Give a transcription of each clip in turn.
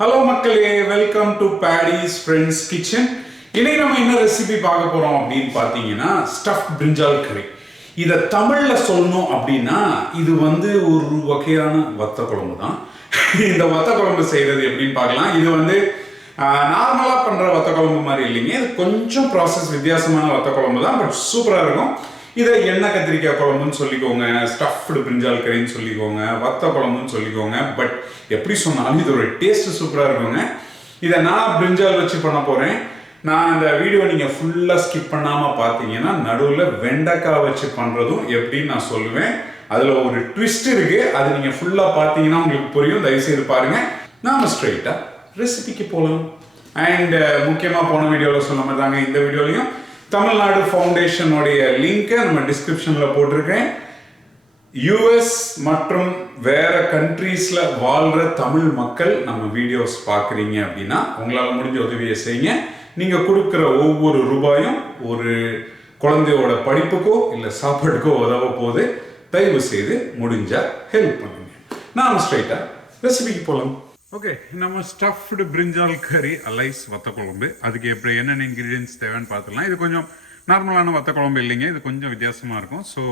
Hello மக்களே, welcome to பேடிஸ் friends kitchen. இன்னைக்கு நம்ம என்ன ரெசிபி பார்க்க போறோம் அப்படின்னு பார்த்தீங்கன்னா ஸ்டஃப் பிரிஞ்சால் கறி. இதை தமிழில் சொல்லணும் அப்படின்னா இது ஒரு வகையான வத்த குழம்பு தான். இந்த வத்த குழம்பு செய்கிறது எப்படின்னு பார்க்கலாம். இது நார்மலாக பண்ணுற வத்த குழம்பு மாதிரி இல்லைங்க. இது கொஞ்சம் ப்ராசஸ் வித்தியாசமான வத்த குழம்பு தான், பட் சூப்பராக இருக்கும். இதை எண்ணெய் கத்திரிக்காய் குழம்புன்னு சொல்லிக்கோங்க, ஸ்டஃப்டு பிரிஞ்சால் கறின்னு சொல்லிக்கோங்க, வத்த குழம்புன்னு சொல்லிக்கோங்க. பட் எப்படி சொன்னாலும் இதோட டேஸ்ட் சூப்பராக இருக்குங்க. இதை நான் பிரிஞ்சால் வச்சு பண்ண போகிறேன். நான் இந்த வீடியோ நீங்கள் ஃபுல்லாக ஸ்கிப் பண்ணாமல் பார்த்தீங்கன்னா நடுவில் வெண்டைக்காய் வச்சு பண்ணுறதும் எப்படின்னு நான் சொல்லுவேன். அதில் ஒரு ட்விஸ்ட் இருக்குது, அது நீங்கள் ஃபுல்லாக பார்த்தீங்கன்னா உங்களுக்கு புரியும். தயவுசெய்து பாருங்கள். நாம் ஸ்ட்ரெயிட்டாக ரெசிபிக்கு போகலாம். அண்ட் முக்கியமாக போன வீடியோவில் சொன்ன மாதிரி தாங்க இந்த வீடியோலையும் தமிழ்நாடு ஃபவுண்டேஷனுடைய லிங்கை நம்ம டிஸ்கிரிப்ஷனில் போட்டிருக்கேன். யூஎஸ் மற்றும் வேற கண்ட்ரீஸில் வாழ்கிற தமிழ் மக்கள் நம்ம வீடியோஸ் பார்க்குறீங்க அப்படின்னா உங்களால் முடிஞ்ச உதவியை செய்யுங்க. நீங்கள் கொடுக்குற ஒவ்வொரு ரூபாயும் ஒரு குழந்தையோட படிப்புக்கோ இல்லை சாப்பாட்டுக்கோ உதவ போது தயவு செய்து முடிஞ்சால் ஹெல்ப் பண்ணுங்க. நாம் ஸ்ட்ரைட்டாக ரெசிபிக்கு போகலாம். ஓகே, நம்ம ஸ்டஃப்டு பிரிஞ்சால் கறி அலைஸ் வத்த குழம்பு, அதுக்கு எப்படி என்னென்ன இன்க்ரீடியன்ஸ் தேவைன்னு பார்த்துக்கலாம். இது கொஞ்சம் நார்மலான வத்த குழம்பு இல்லைங்க, இது கொஞ்சம் வித்தியாசமாக இருக்கும். ஸோ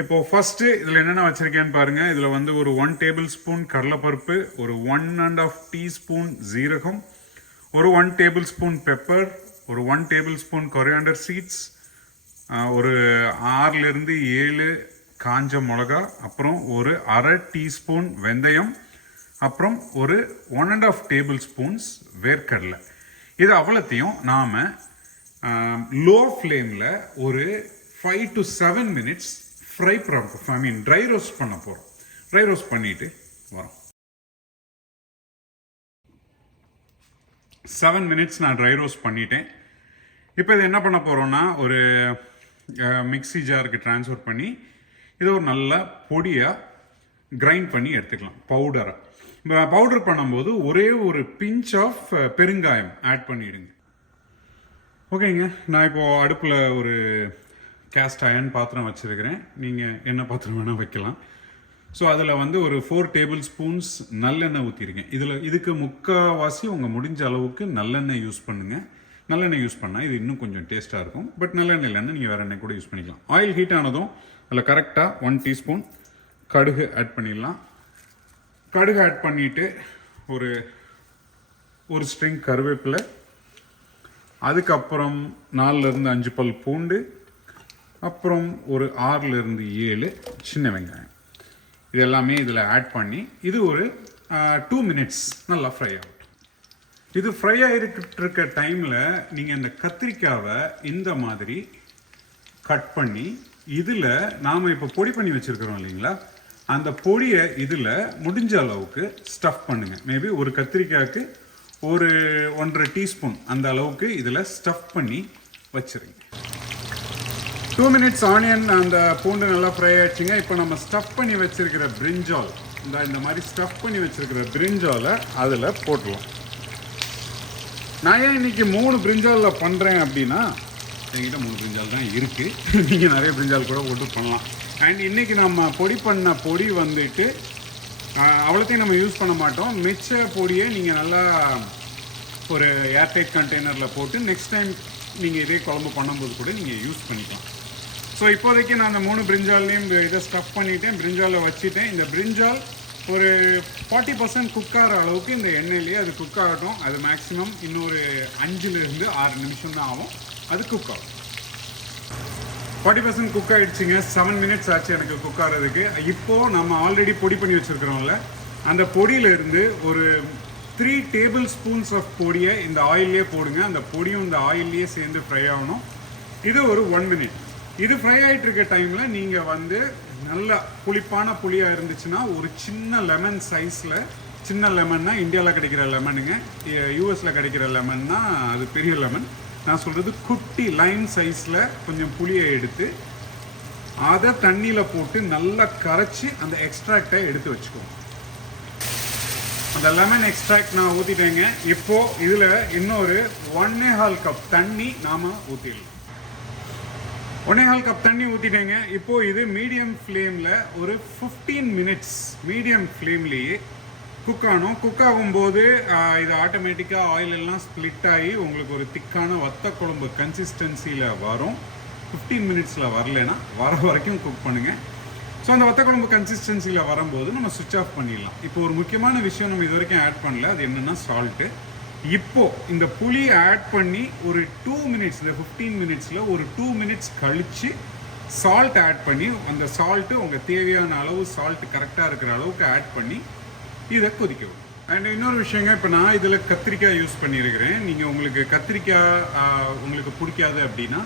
இப்போது ஃபஸ்ட்டு இதில் என்னென்ன வச்சுருக்கேன்னு பாருங்கள். இதில் ஒரு 1 டேபிள் ஸ்பூன் கடலைப்பருப்பு, ஒரு 1.5 டீஸ்பூன் ஜீரகம், ஒரு 1 டேபிள் ஸ்பூன் பெப்பர், ஒரு 1 டேபிள் ஸ்பூன் கொரியாண்டர் சீட்ஸ், ஒரு 6லேருந்து 7 காஞ்ச மிளகா, அப்புறம் ஒரு 1/2 டீஸ்பூன் வெந்தயம், அப்புறம் ஒரு 1.5 டேபிள் ஸ்பூன்ஸ் வேர்க்கடலை. இது அவ்வளோத்தையும் நாம் லோ ஃப்ளேமில் ஒரு 5 to 7 மினிட்ஸ் ட்ரை ரோஸ்ட் பண்ண போகிறோம். ட்ரை ரோஸ்ட் பண்ணிட்டு வரோம். 7 மினிட்ஸ் நான் ட்ரை ரோஸ்ட் பண்ணிட்டேன். இப்போ இது என்ன பண்ண போகிறோன்னா ஒரு மிக்ஸி ஜாருக்கு ட்ரான்ஸ்ஃபர் பண்ணி இதை ஒரு நல்ல பொடியாக கிரைண்ட் பண்ணி எடுத்துக்கலாம். பவுடர் பண்ணும்போது ஒரே ஒரு பிஞ்ச் ஆஃப் பெருங்காயம் ஆட் பண்ணிவிடுங்க. ஓகேங்க, நான் இப்போது அடுப்பில் ஒரு கேஸ்ட் அயர்ன் பாத்திரம் வச்சுருக்கிறேன். நீங்கள் என்ன பாத்திரம் வேணால் வைக்கலாம். ஸோ அதில் ஒரு 4 டேபிள் ஸ்பூன்ஸ் நல்லெண்ணெய் ஊற்றிருக்கேன். இதுக்கு முக்கால்வாசி உங்கள் முடிஞ்ச அளவுக்கு நல்லெண்ணெய் யூஸ் பண்ணுங்கள். நல்லெண்ணெய் யூஸ் பண்ணால் இது இன்னும் கொஞ்சம் டேஸ்ட்டாக இருக்கும். பட் நல்லெண்ணெய் இல்லைன்னா நீங்கள் வேறு எண்ணெய் கூட யூஸ் பண்ணிக்கலாம். ஆயில் ஹீட் ஆனதும் அதில் கரெக்டாக 1 டீஸ்பூன் கடுகு ஆட் பண்ணிடலாம். கடுகு ஆட் பண்ணிவிட்டு ஒரு ஸ்ட்ரிங் கருவேப்பிலை, அதுக்கப்புறம் 4லேருந்து 5 பல் பூண்டு, அப்புறம் ஒரு 6லேருந்து 7 சின்ன வெங்காயம். இது எல்லாமே இதில் ஆட் பண்ணி இது ஒரு 2 மினிட்ஸ் நல்லா ஃப்ரை ஆகும். இது ஃப்ரை ஆகிட்டு இருக்க டைமில் நீங்கள் இந்த கத்திரிக்காவை இந்த மாதிரி கட் பண்ணி இதில் நாம் இப்போ பொடி பண்ணி வச்சுருக்கிறோம் இல்லைங்களா, அந்த பொடியை இதில் முடிஞ்ச அளவுக்கு ஸ்டஃப் பண்ணுங்கள். மேபி ஒரு கத்திரிக்காய்க்கு ஒரு 1.5 டீஸ்பூன் அந்த அளவுக்கு இதில் ஸ்டஃப் பண்ணி வச்சுருங்க. 2 மினிட்ஸ் ஆனியன் அந்த பூண்டு நல்லா ஃப்ரை ஆகிடுச்சிங்க. இப்போ நம்ம ஸ்டஃப் பண்ணி வச்சுருக்கிற பிரிஞ்சால், இந்த மாதிரி ஸ்டஃப் பண்ணி வச்சுருக்கிற பிரிஞ்சாலை அதில் போட்டுருவோம். நான் ஏன் இன்றைக்கி 3 பிரிஞ்சாலில் பண்ணுறேன் அப்படின்னா என்கிட்ட 3 பிரிஞ்சால் தான் இருக்குது. நீங்கள் நிறைய பிரிஞ்சால் கூட போட்டு பண்ணலாம். அண்ட் இன்றைக்கி நம்ம பொடி பண்ண பொடி அவ்வளோத்தையும் நம்ம யூஸ் பண்ண மாட்டோம். மிச்ச பொடியை நீங்கள் நல்லா ஒரு ஏர்டைட் கண்டெய்னரில் போட்டு நெக்ஸ்ட் டைம் நீங்கள் இதே குழம்பு பண்ணும்போது கூட நீங்கள் யூஸ் பண்ணிக்கலாம். ஸோ இப்போதைக்கு நான் அந்த 3 பிரிஞ்சாலையும் இதை ஸ்டஃப் பண்ணிவிட்டேன், பிரிஞ்சாலை வச்சுட்டேன். இந்த பிரிஞ்சால் ஒரு 40% குக் ஆகிற அளவுக்கு இந்த எண்ணெயிலேயே அது குக் ஆகட்டும். அது மேக்ஸிமம் இன்னொரு 5லேருந்து 6 நிமிஷம் தான் ஆகும் அது குக் ஆகும். 40% குக் ஆகிடுச்சிங்க. 7 மினிட்ஸ் ஆச்சு எனக்கு குக் ஆகிறதுக்கு. இப்போது நம்ம ஆல்ரெடி பொடி பண்ணி வச்சுருக்கிறோம்ல, அந்த பொடியிலேருந்து ஒரு 3 டேபிள் ஸ்பூன்ஸ் ஆஃப் பொடியை இந்த ஆயிலே போடுங்க. அந்த பொடியும் இந்த ஆயிலே சேர்ந்து ஃப்ரை ஆகணும். இது ஒரு 1 மினிட். இது ஃப்ரை ஆகிட்டு இருக்க டைமில் நீங்கள் நல்ல புளிப்பான புளியாக இருந்துச்சுன்னா ஒரு சின்ன லெமன் சைஸில், சின்ன லெமன்னா இந்தியாவில் கிடைக்கிற லெமனுங்க, யூஎஸில் கிடைக்கிற லெமன்னா அது பெரிய லெமன். நான் சொல்கிறது குட்டி லைம் சைஸில் கொஞ்சம் புளியை எடுத்து அதை தண்ணியில் போட்டு நல்லா கரைச்சி அந்த எக்ஸ்ட்ராக்டை எடுத்து வச்சுக்கோங்க. அந்த லெமன் எக்ஸ்ட்ராக்ட் நான் ஊற்றிட்டேங்க. இப்போது இதில் இன்னொரு 1.25 கப் தண்ணி நாம் ஊற்றிடலாம். 1.25 கப் தண்ணி ஊற்றிட்டேங்க. இப்போது இது மீடியம் ஃப்ளேமில் ஒரு 15 மினிட்ஸ் மீடியம் ஃப்ளேம்லேயே குக் ஆகும்போது இது ஆட்டோமேட்டிக்காக ஆயில் எல்லாம் ஸ்ப்ளிட் ஆகி உங்களுக்கு ஒரு திக்கான வத்த குழம்பு கன்சிஸ்டன்சியில் வரும். 15 மினிட்ஸில் வரலைன்னா வர வரைக்கும் குக் பண்ணுங்கள். ஸோ அந்த வத்த குழம்பு கன்சிஸ்டன்சியில் வரும்போது நம்ம சுவிட்ச் ஆஃப் பண்ணிடலாம். இப்போ ஒரு முக்கியமான விஷயம் நம்ம இது வரைக்கும் ஆட் பண்ணல, அது என்னென்னா சால்ட்டு. இப்போது இந்த புளி ஆட் பண்ணி ஒரு 2 மினிட்ஸ், இந்த 15 மினிட்ஸில் ஒரு 2 மினிட்ஸ் கழித்து சால்ட் ஆட் பண்ணி, அந்த சால்ட்டு உங்கள் தேவையான அளவு சால்ட் கரெக்டாக இருக்கிற அளவுக்கு ஆட் பண்ணி இதை கொதிக்க விடும். அண்ட் இன்னொரு விஷயங்க, இப்போ நான் இதில் கத்திரிக்காய் யூஸ் பண்ணியிருக்கிறேன். நீங்கள் உங்களுக்கு கத்திரிக்காய் உங்களுக்கு பிடிக்காது அப்படின்னா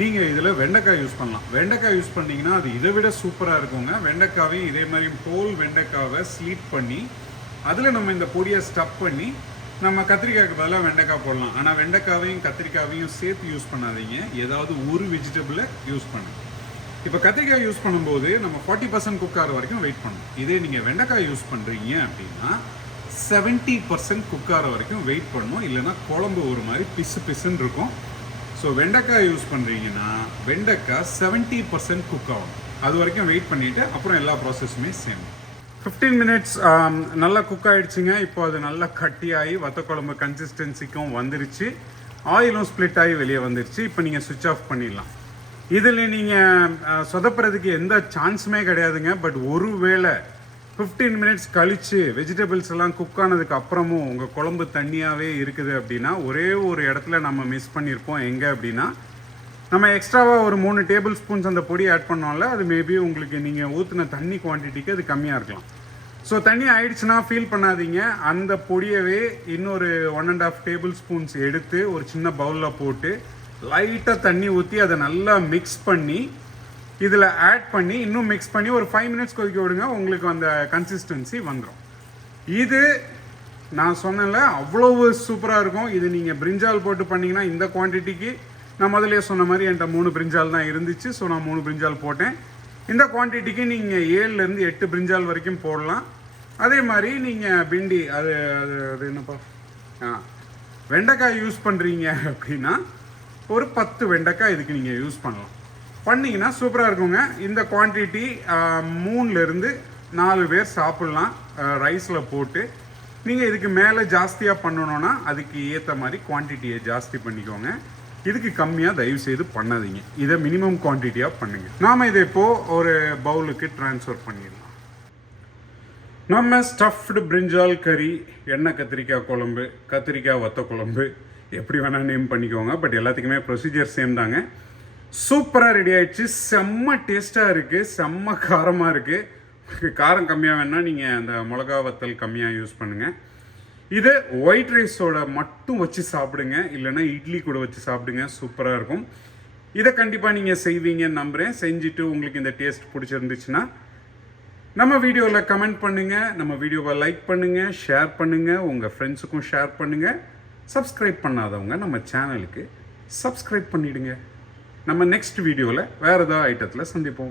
நீங்கள் இதில் வெண்டைக்காய் யூஸ் பண்ணலாம். வெண்டைக்காய் யூஸ் பண்ணிங்கன்னா அது இதை விட சூப்பராக இருக்குங்க. வெண்டைக்காவையும் இதே மாதிரி ஹோல் வெண்டைக்காவை ஸ்லீட் பண்ணி அதில் நம்ம இந்த பொடியை ஸ்டப் பண்ணி நம்ம கத்திரிக்காய்க்கு பதிலாக வெண்டைக்காய் போடலாம். ஆனால் வெண்டைக்காவையும் கத்திரிக்காவையும் சேர்த்து யூஸ் பண்ணாதீங்க, ஏதாவது ஒரு வெஜிடபிளை யூஸ் பண்ணுங்க. இப்போ கத்திரிக்காய் யூஸ் பண்ணும்போது நம்ம 40% குக் ஆகிற வரைக்கும் வெயிட் பண்ணணும். இதே நீங்கள் வெண்டைக்காய் யூஸ் பண்ணுறீங்க அப்படின்னா 70% குக் ஆகிற வரைக்கும் வெயிட் பண்ணணும், இல்லைன்னா குழம்பு ஒரு மாதிரி பிசு பிசுன்னு இருக்கும். ஸோ வெண்டைக்காய் யூஸ் பண்ணுறீங்கன்னா வெண்டைக்காய் 70% குக் ஆகணும். அது வரைக்கும் வெயிட் பண்ணிவிட்டு அப்புறம் எல்லா ப்ராசஸுமே சேம். 15 மினிட்ஸ் நல்லா குக் ஆகிடுச்சிங்க. இப்போ அது நல்லா கட்டியாகி வத்த குழம்பு கன்சிஸ்டன்சிக்கும் வந்துருச்சு, ஆயிலும் ஸ்ப்ளிட் ஆகி வெளியே வந்துருச்சு. இப்போ நீங்கள் சுவிட்ச் ஆஃப் பண்ணிடலாம். இதில் நீங்கள் சொதப்புறதுக்கு எந்த சான்ஸுமே கிடையாதுங்க. பட் ஒருவேளை 15 மினிட்ஸ் கழித்து வெஜிடபிள்ஸ் எல்லாம் குக் ஆனதுக்கு அப்புறமும் உங்கள் குழம்பு தண்ணியாகவே இருக்குது அப்படின்னா ஒரே ஒரு இடத்துல நம்ம மிஸ் பண்ணியிருப்போம். எங்கே அப்படின்னா, நம்ம எக்ஸ்ட்ராவாக ஒரு 3 டேபிள் ஸ்பூன்ஸ் அந்த பொடி ஆட் பண்ணோம்ல, அது மேபி உங்களுக்கு நீங்கள் ஊற்றின தண்ணி குவான்டிட்டிக்கு அது கம்மியாக இருக்கலாம். ஸோ தண்ணி ஆயிடுச்சுன்னா ஃபீல் பண்ணாதீங்க. அந்த பொடியவே இன்னொரு 1.5 டேபிள் ஸ்பூன்ஸ் எடுத்து ஒரு சின்ன பவுலில் போட்டு லைட்டாக தண்ணி ஊற்றி அதை நல்லா மிக்ஸ் பண்ணி இதில் ஆட் பண்ணி இன்னும் மிக்ஸ் பண்ணி ஒரு 5 மினிட்ஸ் கொதிக்க விடுங்க. உங்களுக்கு அந்த கன்சிஸ்டன்சி வந்துடும். இது நான் சொன்னேன்ல, அவ்வளவு சூப்பராக இருக்கும். இது நீங்கள் பிரிஞ்சால் போட்டு பண்ணிங்கன்னா இந்த குவான்டிட்டிக்கு, நான் முதலே சொன்ன மாதிரி என்கிட்ட 3 பிரிஞ்சால் தான் இருந்துச்சு. ஸோ நான் 3 பிரிஞ்சால் போட்டேன். இந்த குவான்டிட்டிக்கு நீங்கள் 7லேருந்து 8 பிரிஞ்சால் வரைக்கும் போடலாம். அதே மாதிரி நீங்கள் பிண்டி அது என்னப்பா வெண்டைக்காய் யூஸ் பண்ணுறீங்க அப்படின்னா ஒரு 10 வெண்டைக்காய் இதுக்கு நீங்கள் யூஸ் பண்ணலாம். பண்ணிங்கன்னா சூப்பராக இருக்குங்க. இந்த குவான்டிட்டி 3லேருந்து 4 பேர் சாப்பிட்லாம் ரைஸில் போட்டு. நீங்கள் இதுக்கு மேலே ஜாஸ்தியாக பண்ணணுன்னா அதுக்கு ஏற்ற மாதிரி குவான்டிட்டியை ஜாஸ்தி பண்ணிக்கோங்க. இதுக்கு கம்மியாக தயவுசெய்து பண்ணாதீங்க. இதை மினிமம் குவான்டிட்டியாக பண்ணுங்கள். நாம் இதை இப்போது ஒரு பவுலுக்கு ட்ரான்ஸ்ஃபர் பண்ணிடலாம். நம்ம ஸ்டஃப்டு பிரிஞ்சால் கறி, எண்ணெய் கத்திரிக்காய் குழம்பு, கத்திரிக்காய் வத்த குழம்பு, எப்படி வேணால் நேம் பண்ணிக்கோங்க. பட் எல்லாத்துக்குமே ப்ரொசீஜர் சேம் தாங்க. சூப்பராக ரெடி ஆகிடுச்சு. செம்ம டேஸ்ட்டாக இருக்குது, செம்ம காரமாக இருக்குது. காரம் கம்மியாக வேணால் நீங்கள் அந்த மிளகா வத்தல் கம்மியாக யூஸ் பண்ணுங்கள். இது ஒயிட் ரைஸோட மட்டும் வச்சு சாப்பிடுங்க, இல்லைன்னா இட்லி கூட வச்சு சாப்பிடுங்க, சூப்பராக இருக்கும். இதை கண்டிப்பாக நீங்கள் செய்வீங்கன்னு நம்புகிறேன். செஞ்சுட்டு உங்களுக்கு இந்த டேஸ்ட் பிடிச்சிருந்துச்சுன்னா நம்ம வீடியோவில் கமெண்ட் பண்ணுங்கள், நம்ம வீடியோவை லைக் பண்ணுங்கள், ஷேர் பண்ணுங்கள், உங்கள் ஃப்ரெண்ட்ஸுக்கும் ஷேர் பண்ணுங்கள். சப்ஸ்கிரைப் பண்ணாதவங்க நம்ம சேனலுக்கு சப்ஸ்கிரைப் பண்ணிவிடுங்க. நம்ம நெக்ஸ்ட் வீடியோவில் வேறு ஏதாவது ஐட்டத்தில் சந்திப்போம்.